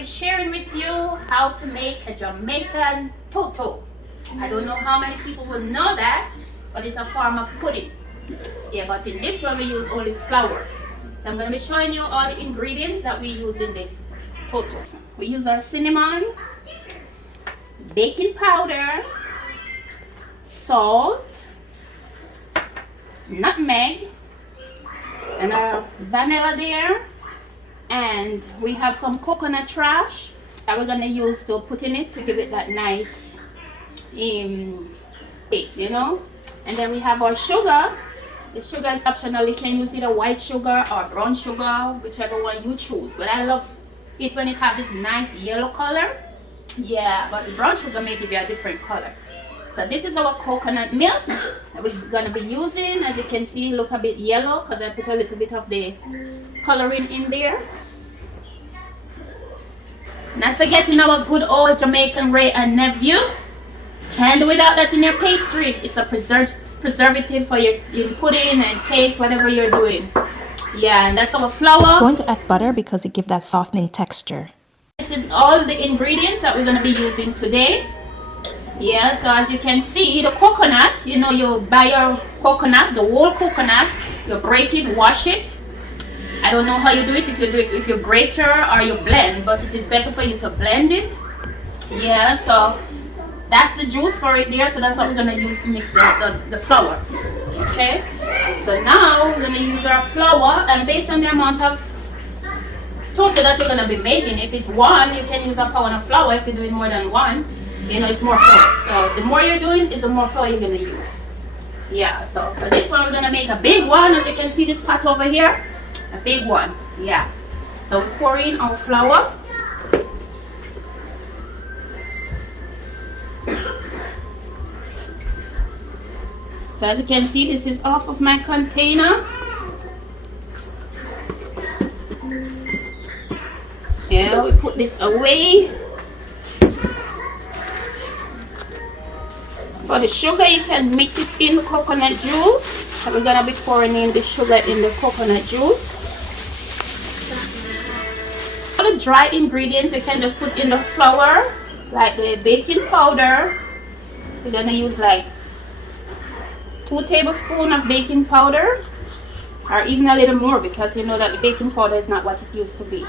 be sharing with you how to make a Jamaican Toto. I don't know how many people will know that, but it's a form of pudding. Yeah, but in this one we use only flour. So I'm going to be showing you all the ingredients that we use in this Toto. We use our cinnamon, baking powder, salt, nutmeg, and our vanilla there. And we have some coconut trash that we're going to use to put in it to give it that nice taste, you know. And then we have our sugar. The sugar is optional. You can use either white sugar or brown sugar, whichever one you choose. But I love it when it have this nice yellow color. Yeah, but the brown sugar may give you a different color. So this is our coconut milk that we're going to be using. As you can see, look a bit yellow because I put a little bit of the coloring in there. Not forgetting our good old Jamaican Ray and nephew. Can't do without that in your pastry. It's a preservative for your pudding and cakes, whatever you're doing. Yeah, and that's our flour. I'm going to add butter because it gives that softening texture. This is all the ingredients that we're going to be using today. Yeah, so as you can see, the coconut, you know, you buy your coconut, the whole coconut, you break it, wash it. I don't know how you do it, if you grater or you blend, but it is better for you to blend it. Yeah, so that's the juice for it there, so that's what we're going to use to mix the flour. Okay, so now we're going to use our flour, and based on the amount of Toto that you're going to be making, if it's one, you can use a pound of flour. If you're doing more than one, you know, it's more flour. So the more you're doing is the more flour you're going to use. Yeah, so for this one we're going to make a big one. As you can see, this pot over here, a big one. Yeah, so we pour in our flour. So as you can see, this is off of my container. Yeah, we put this away. For the sugar, you can mix it in the coconut juice. So we're gonna be pouring in the sugar in the coconut juice. For the dry ingredients, you can just put in the flour, like the baking powder. We're gonna use like 2 tablespoons of baking powder, or even a little more, because you know that the baking powder is not what it used to be.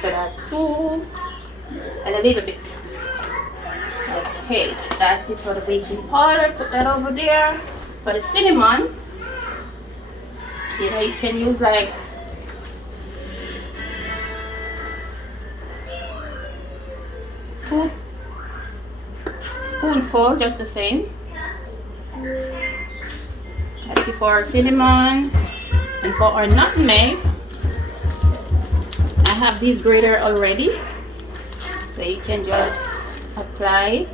So that 2 and a little bit. Okay, that's it for the baking powder. Put that over there. For the cinnamon, you know, you can use like two spoonful, just the same. That's it for our cinnamon. And for our nutmeg, I have these grated already, so you can just apply it.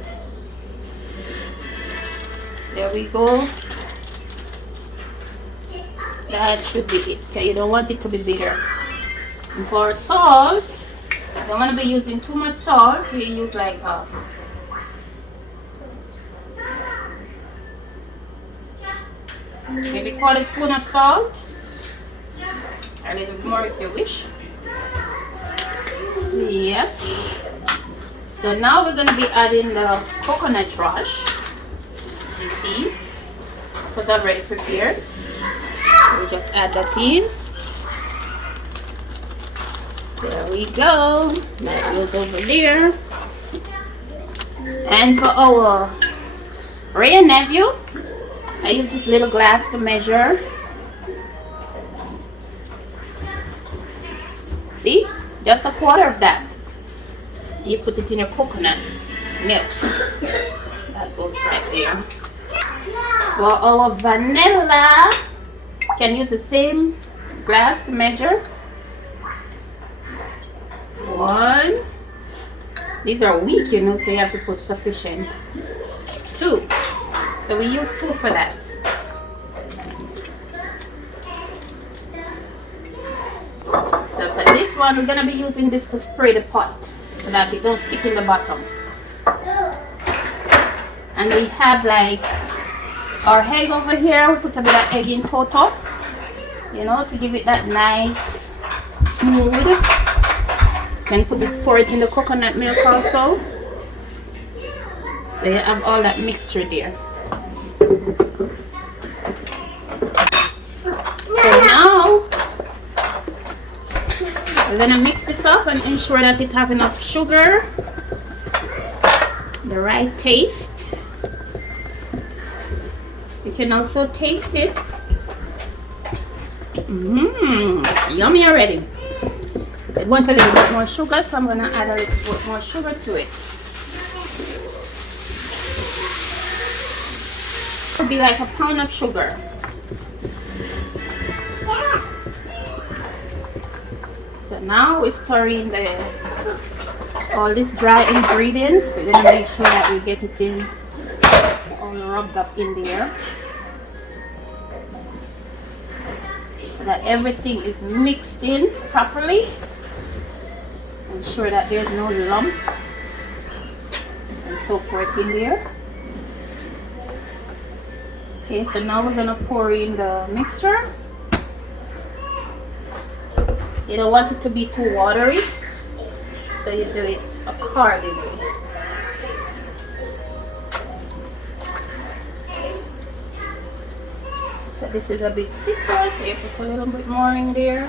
There we go. That should be it. Okay, you don't want it to be bigger. And for salt, I don't want to be using too much salt, so you use like maybe 1/4 spoon of salt, a little bit more if you wish. Yes. So now we're going to be adding the coconut trash. As you see, because I've already prepared. So we just add that in. There we go. That goes over there. And for our Ray and nephew, I use this little glass to measure. See? Just 1/4 of that. You put it in your coconut milk. That goes right there. For our vanilla, you can use the same glass to measure. 1. These are weak, you know, so you have to put sufficient. 2. So we use 2 for that. So for this one, we're gonna be using this to spray the pot so that it don't stick in the bottom. And we have like our egg over here. We put a bit of egg in Toto, you know, to give it that nice smooth Then pour it in the coconut milk also. So you have all that mixture there. So now we're gonna mix this up and ensure that it have enough sugar, the right taste. You can also taste it. It's yummy already. I want a little bit more sugar, so I'm gonna add a little bit more sugar to it. It'll be like a pound of sugar. So now we're stirring all these dry ingredients. We're gonna make sure that we get it in all rubbed up in there, so that everything is mixed in properly. Ensure that there's no lump and so forth in there. Okay, so now we're gonna pour in the mixture. You don't want it to be too watery, so you do it accordingly. So this is a bit thicker, so you put a little bit more in there.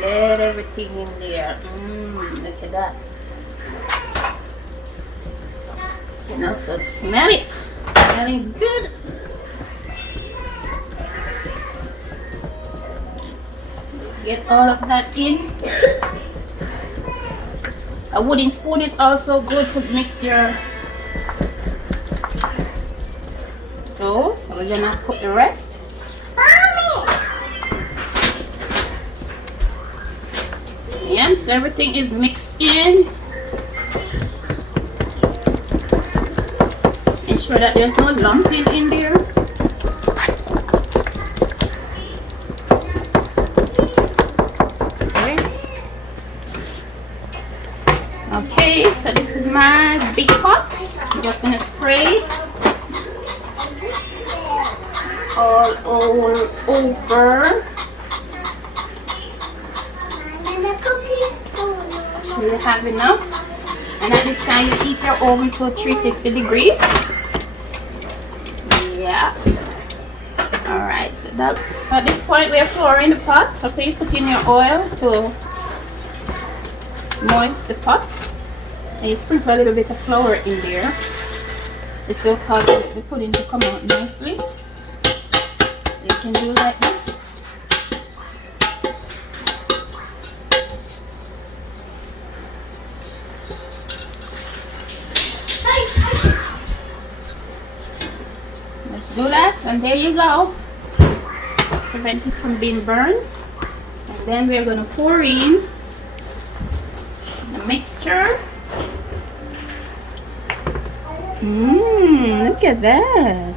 Get everything in there. Look at that. You can also smell it. Smelling good. Get all of that in. A wooden spoon is also good to mix your dough. So we're gonna put the rest. Yes, everything is mixed in. Ensure that there's no lumping in there. Okay, so this is my big pot. I'm just gonna spray it all over. So you have enough, and at this time you heat your oven to 360 degrees. Yeah. All right. So that at this point we are flooring the pot. So please put in your oil to moist the pot, and you sprinkle a little bit of flour in there. This will cause the pudding to come out nicely. You can do like this. Let's do that, and there you go. Prevent it from being burned. And then we're going to pour in the mixture. Look at that.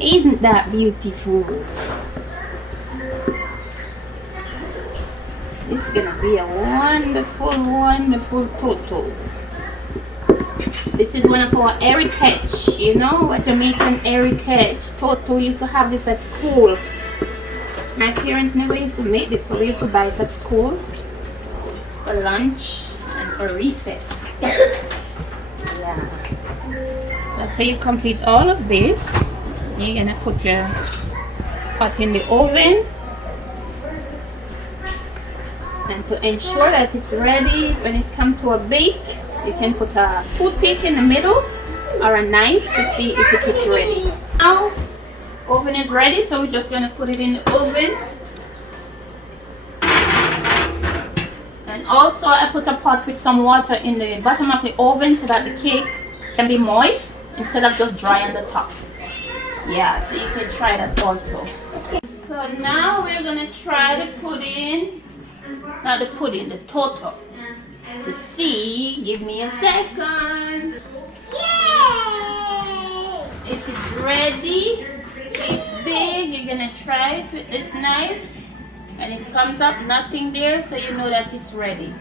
Isn't that beautiful? It's gonna be a wonderful, wonderful Toto. This is one of our heritage, you know, a Jamaican heritage. Toto used to have this at school. My parents never used to make this, but we used to buy it at school for lunch and for recess. Yeah. After you complete all of this, you're gonna put your pot in the oven. And to ensure that it's ready, when it comes to a bake, you can put a toothpick in the middle or a knife to see if it is ready. Now, oven is ready, so we're just gonna put it in the oven. And also I put a pot with some water in the bottom of the oven so that the cake can be moist instead of just dry on the top. Yeah, so you can try that also. So now we're gonna try the pudding, not the pudding, the Toto. To see, give me a second. Yay! If it's ready, it's big, you're gonna try it with this knife, and it comes up nothing there, so you know that it's ready.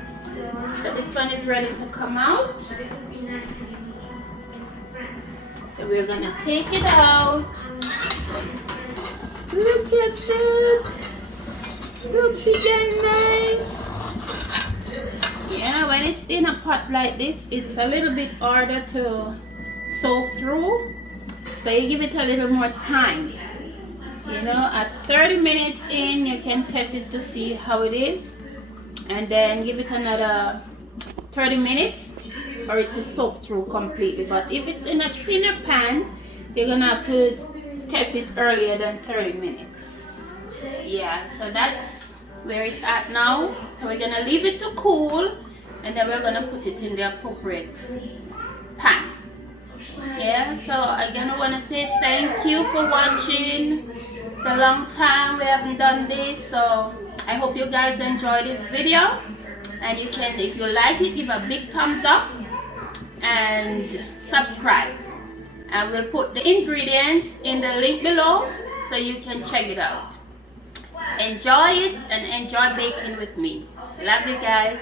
So this one is ready to come out. So we're gonna take it out. Look at that. So big and nice. Yeah, when it's in a pot like this, it's a little bit harder to soak through. So you give it a little more time. You know, at 30 minutes in, you can test it to see how it is. And then give it another 30 minutes for it to soak through completely. But if it's in a thinner pan, you're gonna have to test it earlier than 30 minutes. Yeah, so that's where it's at now. So we're gonna leave it to cool, and then we're gonna put it in the appropriate pan. Yeah, so again, I want to say thank you for watching. It's a long time we haven't done this, so I hope you guys enjoy this video. And you can, if you like it, give a big thumbs up and subscribe. And we'll put the ingredients in the link below so you can check it out. Enjoy it and enjoy baking with me. Love you guys.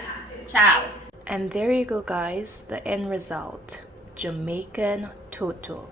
Ciao. And there you go, guys, the end result. Jamaican Toto.